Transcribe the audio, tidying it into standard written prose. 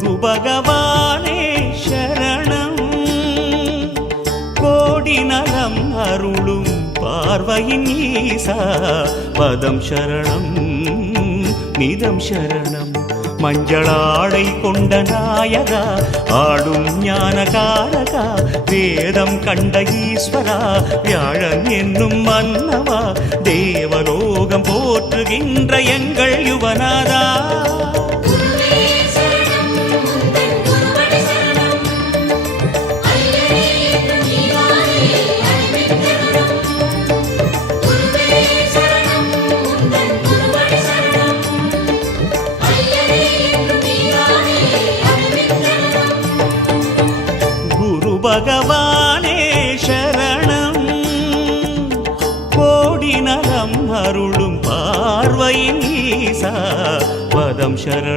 குரு பகவானே சரணம் கோடி நலம் அருளும் பார்வையின் ஈசா பதம் சரணம் நிதம் சரணம் மஞ்சளாடை கொண்ட நாயகா ஆடும் ஞானகாரகா வேதம் கண்ட ஈஸ்வரா வியாழன் என்னும் மன்னவா தேவலோகம் போற்றுகின்ற எங்கள் யுவனாதா பகவானே சரணம் கோடி நலம் அருளும் பார்வையின் ஈசா பதம் சரணம்